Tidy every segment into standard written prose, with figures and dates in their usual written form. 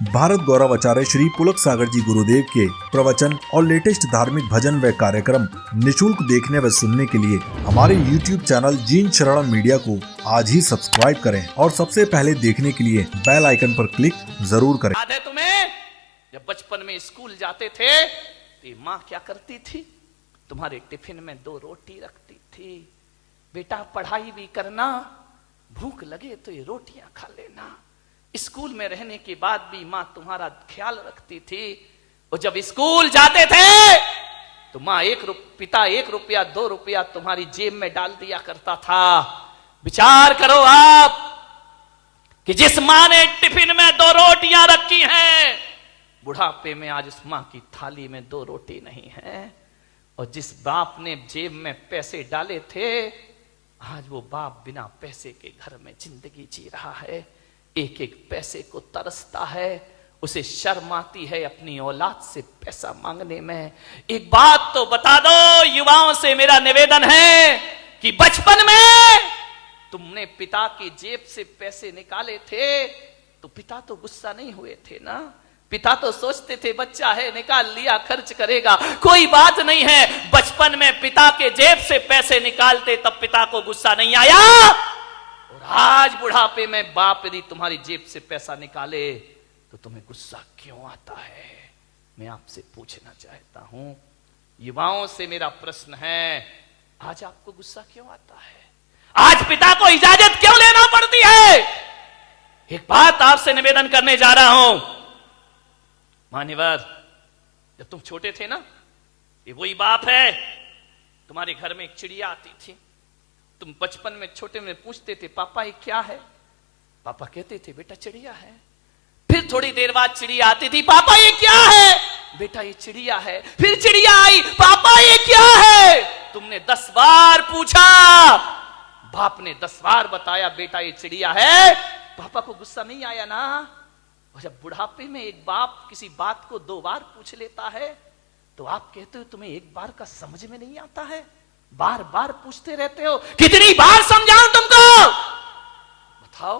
भारत गौरव आचार्य श्री पुलक सागर जी गुरुदेव के प्रवचन और लेटेस्ट धार्मिक भजन व कार्यक्रम निशुल्क देखने व सुनने के लिए हमारे YouTube चैनल जीन शरणम मीडिया को आज ही सब्सक्राइब करें और सबसे पहले देखने के लिए बेल आइकन पर क्लिक जरूर करें। याद है तुम्हें जब बचपन में स्कूल जाते थे तो माँ क्या करती थी, तुम्हारे टिफिन में 2 रोटी रखती थी। बेटा पढ़ाई भी करना, भूख लगे तो ये रोटियां खा लेना। स्कूल में रहने के बाद भी माँ तुम्हारा ख्याल रखती थी। और जब स्कूल जाते थे तो माँ पिता 1 रुपया 2 रुपया तुम्हारी जेब में डाल दिया करता था। विचार करो आप कि जिस माँ ने टिफिन में 2 रोटियां रखी हैं, बुढ़ापे में आज उस माँ की थाली में 2 रोटी नहीं है। और जिस बाप ने जेब में पैसे डाले थे, आज वो बाप बिना पैसे के घर में जिंदगी जी रहा है। एक एक पैसे को तरसता है, उसे शर्म आती है अपनी औलाद से पैसा मांगने में। एक बात तो बता दो, युवाओं से मेरा निवेदन है कि बचपन में तुमने पिता की जेब से पैसे निकाले थे तो पिता तो गुस्सा नहीं हुए थे ना। पिता तो सोचते थे बच्चा है, निकाल लिया, खर्च करेगा, कोई बात नहीं है। बचपन में पिता के जेब से पैसे निकालते तब पिता को गुस्सा नहीं आया। और आज बुढ़ापे में बाप यदि तुम्हारी जेब से पैसा निकाले तो तुम्हें गुस्सा क्यों आता है? मैं आपसे पूछना चाहता हूं, युवाओं से मेरा प्रश्न है, आज आपको गुस्सा क्यों आता है? आज पिता को इजाजत क्यों लेना पड़ती है? एक बात आपसे निवेदन करने जा रहा हूं, मान्यवर, जब तुम छोटे थे ना, ये वही बाप है। तुम्हारे घर में एक चिड़िया आती थी, तुम बचपन में छोटे में पूछते थे पापा ये क्या है? पापा कहते थे बेटा चिड़िया है। फिर थोड़ी देर बाद चिड़िया आती थी, पापा ये क्या है? बेटा ये चिड़िया है। फिर चिड़िया आई, पापा ये क्या है? तुमने 10 बार पूछा, बाप ने 10 बार बताया बेटा ये चिड़िया है। पापा को गुस्सा नहीं आया ना? और जब बुढ़ापे में एक बाप किसी बात को 2 बार पूछ लेता है तो आप कहते हो तुम्हें एक बार का समझ में नहीं आता है, बार बार पूछते रहते हो। कितनी बार समझाऊं तुमको? बताओ,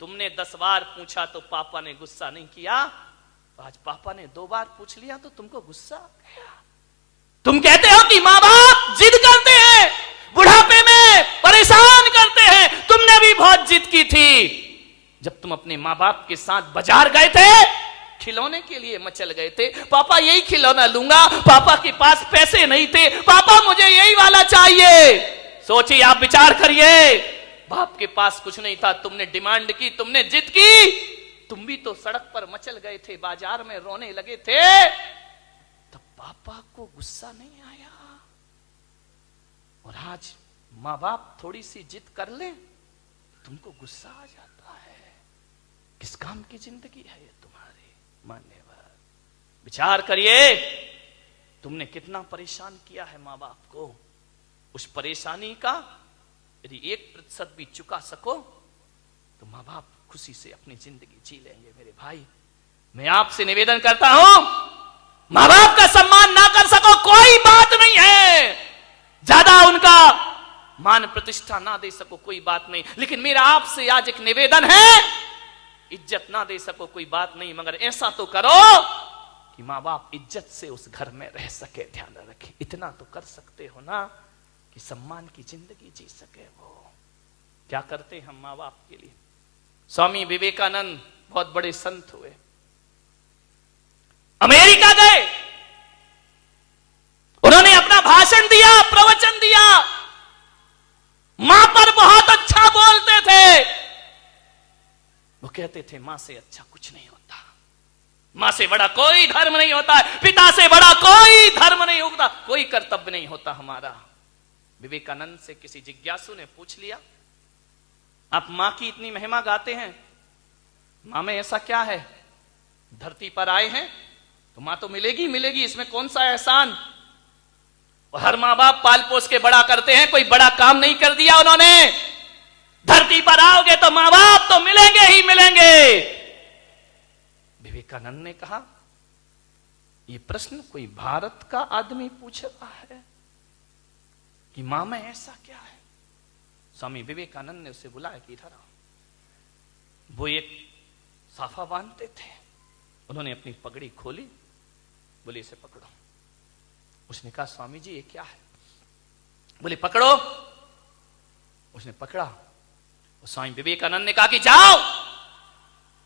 तुमने 10 बार पूछा तो पापा ने गुस्सा नहीं किया, आज पापा ने 2 बार पूछ लिया तो तुमको गुस्सा आ गया। तुम कहते हो कि माँ बाप जिद करते हैं, बुढ़ापे में परेशान करते हैं। तुमने भी बहुत जिद की थी जब तुम अपने माँ बाप के साथ बाजार गए थे, खिलौने के लिए मचल गए थे, पापा यही खिलौना लूंगा, पापा के पास पैसे नहीं थे, पापा मुझे यही वाला चाहिए। सोचिए, आप विचार करिए, बाप के पास कुछ नहीं था, तुमने डिमांड की, तुमने जिद की, तुम भी तो सड़क पर मचल गए थे, बाजार में रोने लगे थे, तब पापा को गुस्सा नहीं आया। और आज माँ बाप थोड़ी सी जिद कर ले, तुमको गुस्सा आ जाता है। किस काम की जिंदगी है ये तुम्हारी? मान्यवर, विचार करिए, तुमने कितना परेशान किया है माँ बाप को। उस परेशानी का यदि 1% भी चुका सको तो माँ बाप खुशी से अपनी जिंदगी जी लेंगे। मेरे भाई, मैं आपसे निवेदन करता हूं, माँ बाप का सम्मान ना कर सको कोई बात नहीं है, ज्यादा उनका मान प्रतिष्ठा ना दे सको कोई बात नहीं, लेकिन मेरा आपसे आज एक निवेदन है, इज्जत ना दे सको कोई बात नहीं, मगर ऐसा तो करो कि माँ बाप इज्जत से उस घर में रह सके। ध्यान रखें, इतना तो कर सकते हो ना कि सम्मान की जिंदगी जी सके। वो क्या करते हम माँ बाप के लिए? स्वामी विवेकानंद बहुत बड़े संत हुए, अमेरिका गए, उन्होंने अपना भाषण दिया, प्रवचन दिया, मां पर बहुत अच्छा बोलते थे। वो कहते थे मां से अच्छा कुछ नहीं होता, मां से बड़ा कोई धर्म नहीं होता, पिता से बड़ा कोई धर्म नहीं होता, कोई कर्तव्य नहीं होता हमारा। विवेकानंद से किसी जिज्ञासु ने पूछ लिया, आप मां की इतनी महिमा गाते हैं, मां में ऐसा क्या है? धरती पर आए हैं तो मां तो मिलेगी मिलेगी, इसमें कौन सा एहसान? और हर मां बाप पाल पोस के बड़ा करते हैं, कोई बड़ा काम नहीं कर दिया उन्होंने। धरती पर आओगे तो मां बाप तो मिलेंगे ही मिलेंगे। विवेकानंद ने कहा, यह प्रश्न कोई भारत का आदमी पूछ रहा है कि मां में ऐसा क्या है? स्वामी विवेकानंद ने उसे बुलाया कि इधर आओ। वो एक साफा बांधते थे, उन्होंने अपनी पगड़ी खोली, बोले इसे पकड़ो। उसने कहा स्वामी जी ये क्या है? बोले पकड़ो। उसने पकड़ा। स्वामी विवेकानंद ने कहा कि जाओ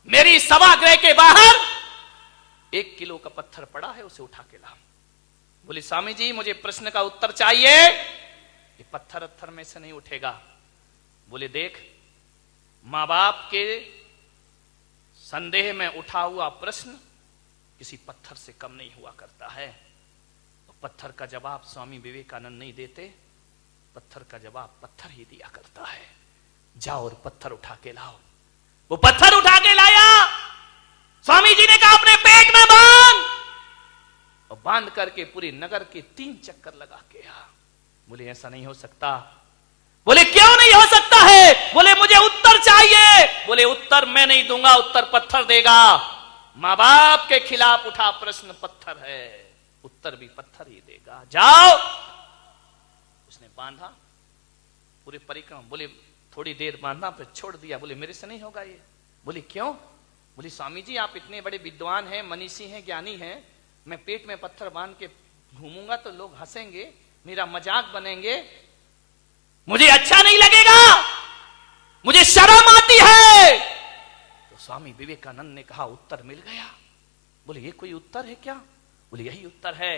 मेरी सभागृह के बाहर 1 किलो का पत्थर पड़ा है, उसे उठा के लाओ। बोले स्वामी जी मुझे प्रश्न का उत्तर चाहिए, ये पत्थर में से नहीं उठेगा। बोले देख, मां बाप के संदेह में उठा हुआ प्रश्न किसी पत्थर से कम नहीं हुआ करता है। तो पत्थर का जवाब स्वामी विवेकानंद नहीं देते, पत्थर का जवाब पत्थर ही दिया करता है। जाओ और पत्थर उठा के लाओ। वो पत्थर उठा के लाया। स्वामी जी ने कहा अपने पेट में बांध, और बांध करके पूरे नगर के 3 चक्कर लगा के आ। बोले ऐसा नहीं हो सकता। बोले क्यों नहीं हो सकता है? बोले मुझे उत्तर चाहिए। बोले उत्तर मैं नहीं दूंगा, उत्तर पत्थर देगा। मां बाप के खिलाफ उठा प्रश्न पत्थर है, उत्तर भी पत्थर ही देगा। जाओ। उसने बांधा पूरे परिक्रमा। बोले थोड़ी देर बांधा फिर छोड़ दिया। बोले मेरे से नहीं होगा ये। बोले क्यों? बोले स्वामी जी आप इतने बड़े विद्वान हैं, मनीषी हैं, ज्ञानी हैं, मैं पेट में पत्थर बांध के घूमूंगा तो लोग हंसेंगे, मेरा मजाक बनेंगे, मुझे अच्छा नहीं लगेगा, मुझे शर्म आती है। तो स्वामी विवेकानंद ने कहा उत्तर मिल गया। बोले ये कोई उत्तर है क्या? बोले यही उत्तर है।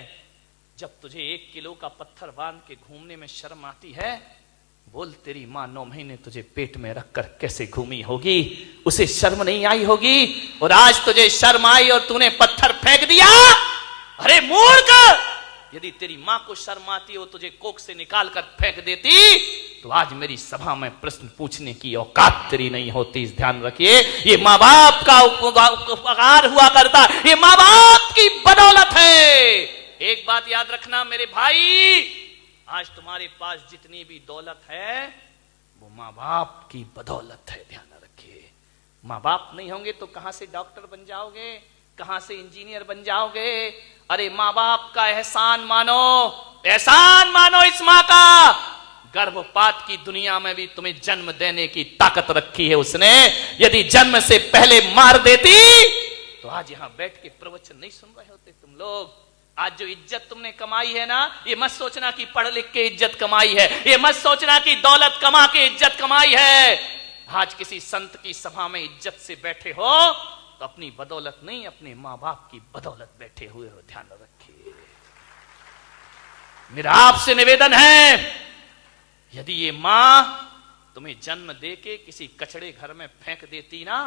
जब तुझे 1 किलो का पत्थर बांध के घूमने में शर्म आती है, बोल तेरी मां 9 महीने तुझे पेट में रखकर कैसे घूमी होगी, उसे शर्म नहीं आई होगी। और आज तुझे शर्म आई और तूने पत्थर फेंक दिया। अरे मूर्ख, यदि तेरी मां को शर्म आती हो तुझे कोख से निकाल कर फेंक देती तो आज मेरी सभा में प्रश्न पूछने की औकात तेरी नहीं होती। इस ध्यान रखिए, ये मां बाप का उपकार हुआ करता, ये मां बाप की बदौलत है। एक बात याद रखना मेरे भाई, आज तुम्हारे पास जितनी भी दौलत है वो मां बाप की बदौलत है। ध्यान रखिए, मां बाप नहीं होंगे तो कहां से डॉक्टर बन जाओगे, कहां से इंजीनियर बन जाओगे? अरे मां बाप का एहसान मानो, एहसान मानो इस मां का। गर्भपात की दुनिया में भी तुम्हें जन्म देने की ताकत रखी है उसने। यदि जन्म से पहले मार देती तो आज यहां बैठ के प्रवचन नहीं सुन रहे होते तुम लोग। आज जो इज्जत तुमने कमाई है ना, ये मत सोचना कि पढ़ लिख के इज्जत कमाई है, ये मत सोचना कि दौलत कमा के इज्जत कमाई है। आज किसी संत की सभा में इज्जत से बैठे हो तो अपनी बदौलत नहीं, अपने मां बाप की बदौलत बैठे हुए हो। ध्यान रखिए, मेरा आपसे निवेदन है, यदि ये मां तुम्हें जन्म देके किसी कचड़े घर में फेंक देती ना,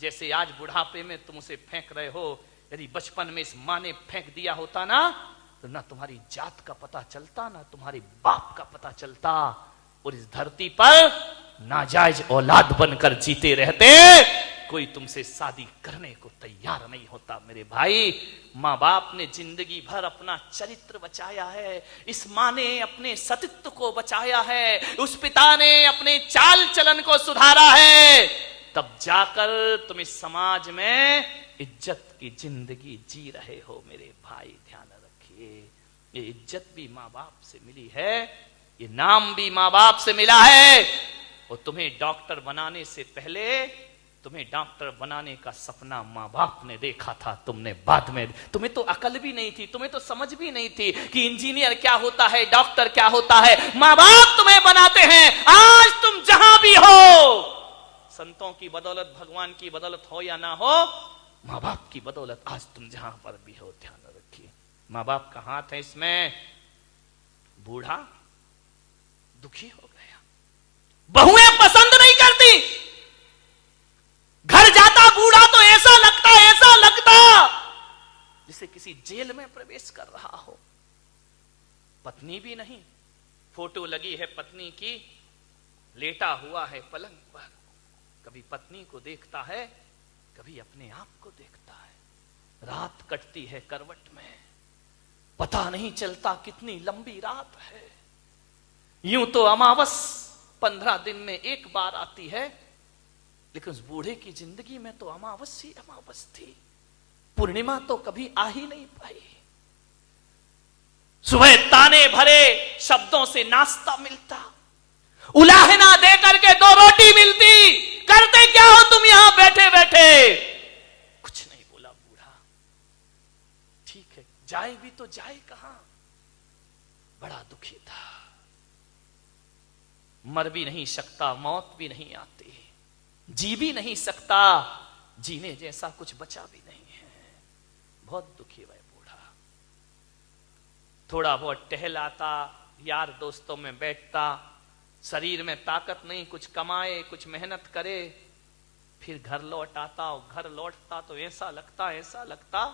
जैसे आज बुढ़ापे में तुम उसे फेंक रहे हो, यदि बचपन में इस मां ने फेंक दिया होता ना तो ना तुम्हारी जात का पता चलता, ना तुम्हारे बाप का पता चलता, और इस धरती पर नाजायज औलाद बनकर जीते रहते। कोई तुमसे शादी करने को तैयार नहीं होता। मेरे भाई, माँ बाप ने जिंदगी भर अपना चरित्र बचाया है, इस माँ ने अपने सतीत्व को बचाया है, उस पिता ने अपने चाल चलन को सुधारा है, तब जाकर तुम इस समाज में इज्जत की जिंदगी जी रहे हो। मेरे भाई ध्यान रखिए, ये इज्जत भी माँ बाप से मिली है, ये नाम भी माँ बाप से मिला है। और तुम्हें डॉक्टर बनाने से पहले तुम्हें डॉक्टर बनाने का सपना माँ बाप ने देखा था, तुमने बाद में, तुम्हें तो अकल भी नहीं थी, तुम्हें तो समझ भी नहीं थी कि इंजीनियर क्या होता है, डॉक्टर क्या होता है। माँ बाप तुम्हें बनाते हैं। आज तुम जहां भी हो, संतों की बदौलत, भगवान की बदौलत हो या ना हो, माँ बाप की बदौलत आज तुम जहां पर भी हो। ध्यान रखिए, माँ बाप का हाथ है इसमें। बूढ़ा दुखी हो गया, बहुएं पसंद नहीं करती, घर जाता बूढ़ा तो ऐसा लगता जिसे किसी जेल में प्रवेश कर रहा हो। पत्नी भी नहीं, फोटो लगी है पत्नी की, लेटा हुआ है पलंग पर, कभी पत्नी को देखता है, कभी अपने आप को देखता है। रात कटती है करवट में, पता नहीं चलता कितनी लंबी रात है। यूं तो अमावस 15 दिन में एक बार आती है, लेकिन उस बूढ़े की जिंदगी में तो अमावस ही अमावस थी, पूर्णिमा तो कभी आ ही नहीं पाई। सुबह ताने भरे शब्दों से नाश्ता मिलता, उलाहना दे करके 2 रोटी मिलती। करते क्या हो तुम यहां बैठे बैठे? कुछ नहीं बोला बूढ़ा। जाए भी तो जाए कहां। बड़ा दुखी था, मर भी नहीं सकता, मौत भी नहीं आती, जी भी नहीं सकता, जीने जैसा कुछ बचा भी नहीं है। बहुत दुखी वह बूढ़ा। थोड़ा बहुत टहलाता, यार दोस्तों में बैठता, शरीर में ताकत नहीं, कुछ कमाए, कुछ मेहनत करे, फिर घर लौट आता। और घर लौटता तो ऐसा लगता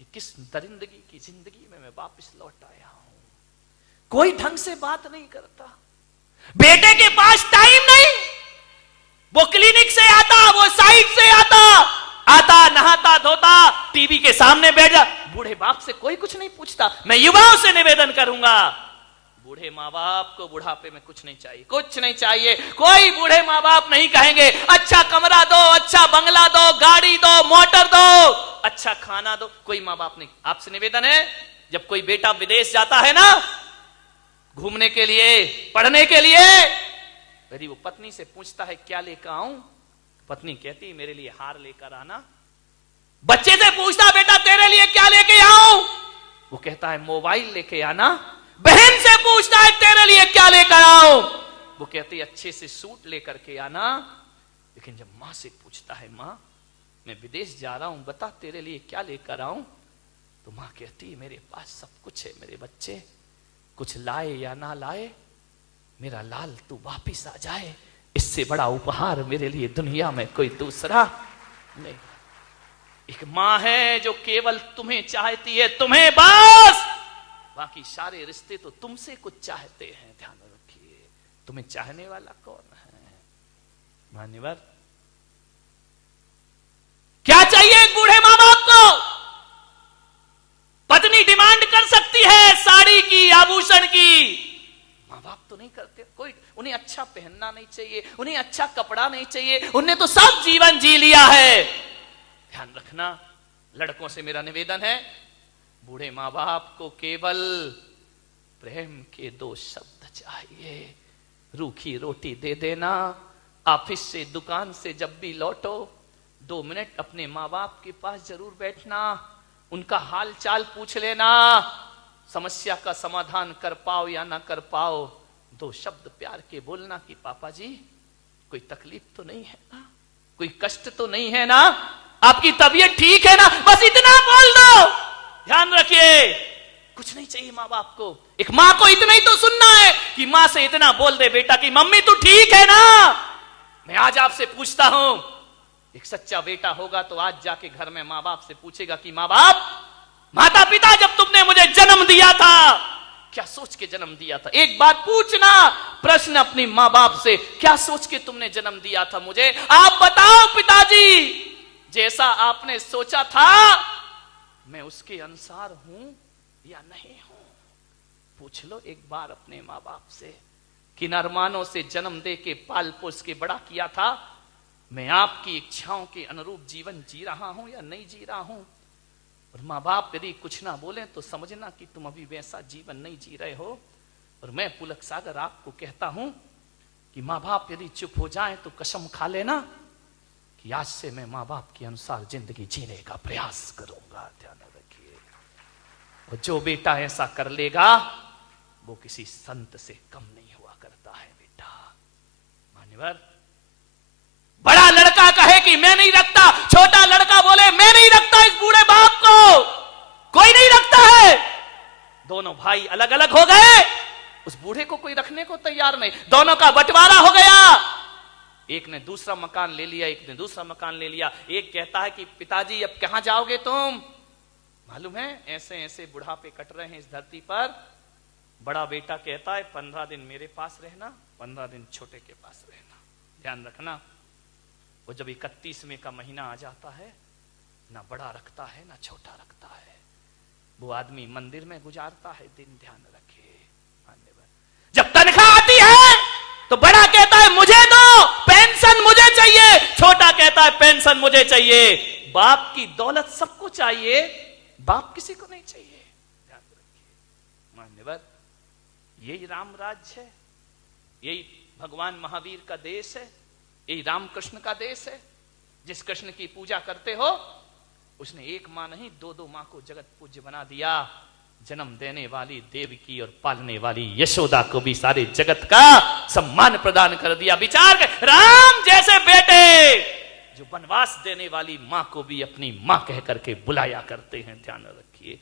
कि किस दरिंदगी की जिंदगी में मैं वापस लौट आया हूं। कोई ढंग से बात नहीं करता, बेटे के पास टाइम नहीं, वो क्लिनिक से आता, वो साइट से आता नहाता धोता, टीवी के सामने बैठ जा। बूढ़े बाप से कोई कुछ नहीं पूछता। मैं युवाओं से निवेदन करूंगा, बूढ़े माँ बाप को बुढ़ापे में कुछ नहीं चाहिए, कुछ नहीं चाहिए। कोई बूढ़े माँ बाप नहीं कहेंगे अच्छा कमरा दो, अच्छा बंगला दो, गाड़ी दो, मोटर दो, अच्छा खाना दो। कोई माँ बाप नहीं। आपसे निवेदन है, जब कोई बेटा विदेश जाता है ना घूमने के लिए, पढ़ने के लिए, यदि वो पत्नी से पूछता है क्या लेकर आऊं, पत्नी कहती मेरे लिए हार लेकर आना। बच्चे से पूछता बेटा तेरे लिए क्या लेके आऊं, वो कहता है मोबाइल लेके आना। बहन से पूछता है तेरे लिए क्या लेकर आऊं, वो कहती अच्छे से सूट लेकर के आना। लेकिन जब मां से पूछता है मां मैं विदेश जा रहा हूं, बता तेरे लिए क्या लेकर आऊं, तो मां कहती है मेरे पास सब कुछ है मेरे बच्चे, कुछ लाए या ना लाए, मेरा लाल तू वापिस आ जाए, इससे बड़ा उपहार मेरे लिए दुनिया में कोई दूसरा नहीं। एक मां है जो केवल तुम्हें चाहती है, तुम्हें बस, बाकी सारे रिश्ते तो तुमसे कुछ चाहते हैं। ध्यान रखिए, तुम्हें चाहने वाला कौन है। मान्यवर, क्या चाहिए एक बूढ़े मां बाप को? पत्नी डिमांड कर सकती है साड़ी की, आभूषण की, मां बाप तो नहीं करते। कोई उन्हें अच्छा पहनना नहीं चाहिए, उन्हें अच्छा कपड़ा नहीं चाहिए, उन्हें तो सब जीवन जी लिया है। ध्यान रखना, लड़कों से मेरा निवेदन है, बूढ़े माँ बाप को केवल प्रेम के 2 शब्द चाहिए। रूखी रोटी दे देना, ऑफिस से दुकान से जब भी लौटो 2 मिनट अपने माँ बाप के पास जरूर बैठना, उनका हाल चाल पूछ लेना, समस्या का समाधान कर पाओ या ना कर पाओ 2 शब्द प्यार के बोलना कि पापा जी कोई तकलीफ तो नहीं है ना, कोई कष्ट तो नहीं है ना, आपकी तबीयत ठीक है ना, बस इतना बोल दो। ध्यान रखिए, कुछ नहीं चाहिए माँ बाप को। एक माँ को इतना ही तो सुनना है कि माँ से इतना बोल दे बेटा कि मम्मी तू ठीक है ना। मैं आज आपसे पूछता हूं, एक सच्चा बेटा होगा तो आज जाके घर में माँ बाप से पूछेगा कि माँ बाप, माता पिता जब तुमने मुझे जन्म दिया था क्या सोच के जन्म दिया था? एक बात पूछना प्रश्न अपनी माँ बाप से, क्या सोच के तुमने जन्म दिया था मुझे? आप बताओ पिताजी, जैसा आपने सोचा था मैं उसके अनुसार हूं या नहीं हूं? पूछ लो एक बार अपने माँ बाप से। किन अरमानों से जन्म दे के पाल पोस के बड़ा किया था, मैं आपकी इच्छाओं के अनुरूप जीवन जी रहा हूं या नहीं जी रहा हूं? और माँ बाप यदि कुछ ना बोले तो समझना कि तुम अभी वैसा जीवन नहीं जी रहे हो। और मैं पुलक सागर आपको कहता हूं कि माँ बाप यदि चुप हो जाएं तो कसम खा लेना कि आज से मैं माँ बाप के अनुसार जिंदगी जीने का प्रयास करूंगा। ध्यान रखिए, और जो बेटा ऐसा कर लेगा वो किसी संत से कम नहीं हुआ करता है बेटा। मान्यवर, बड़ा लड़का कहे कि मैं नहीं रखता, छोटा लड़का बोले मैं नहीं रखता इस बूढ़े बाप को, कोई नहीं रखता है। दोनों भाई अलग अलग हो गए, उस बूढ़े को कोई रखने को तैयार नहीं, दोनों का बंटवारा हो गया। एक ने दूसरा मकान ले लिया, एक ने दूसरा मकान ले लिया। एक कहता है कि पिताजी अब कहां जाओगे तुम? मालूम है ऐसे ऐसे बुढ़ापे कट रहे हैं इस धरती पर। बड़ा बेटा कहता है 15 दिन मेरे पास रहना, 15 दिन छोटे के पास रहना। ध्यान रखना, वो जब 31वें का महीना आ जाता है, ना बड़ा रखता है ना छोटा रखता है, वो आदमी मंदिर में गुजारता है दिन। ध्यान रखिए, जब तनख्वाह आती है तो बड़ा कहता है मुझे दो, पेंशन मुझे चाहिए, छोटा कहता है पेंशन मुझे चाहिए। बाप की दौलत सबको चाहिए, बाप किसी को नहीं चाहिए। ध्यान रखिए मान्यवर, यही राम राज्य है, यही भगवान महावीर का देश है, यही रामकृष्ण का देश है। जिस कृष्ण की पूजा करते हो उसने एक मां नहीं, दो दो मां को जगत पूज्य बना दिया। जन्म देने वाली देवकी और पालने वाली यशोदा को भी सारे जगत का सम्मान प्रदान कर दिया। विचार कर, राम जैसे बेटे जो वनवास देने वाली मां को भी अपनी मां कह करके बुलाया करते हैं। ध्यान रखिए।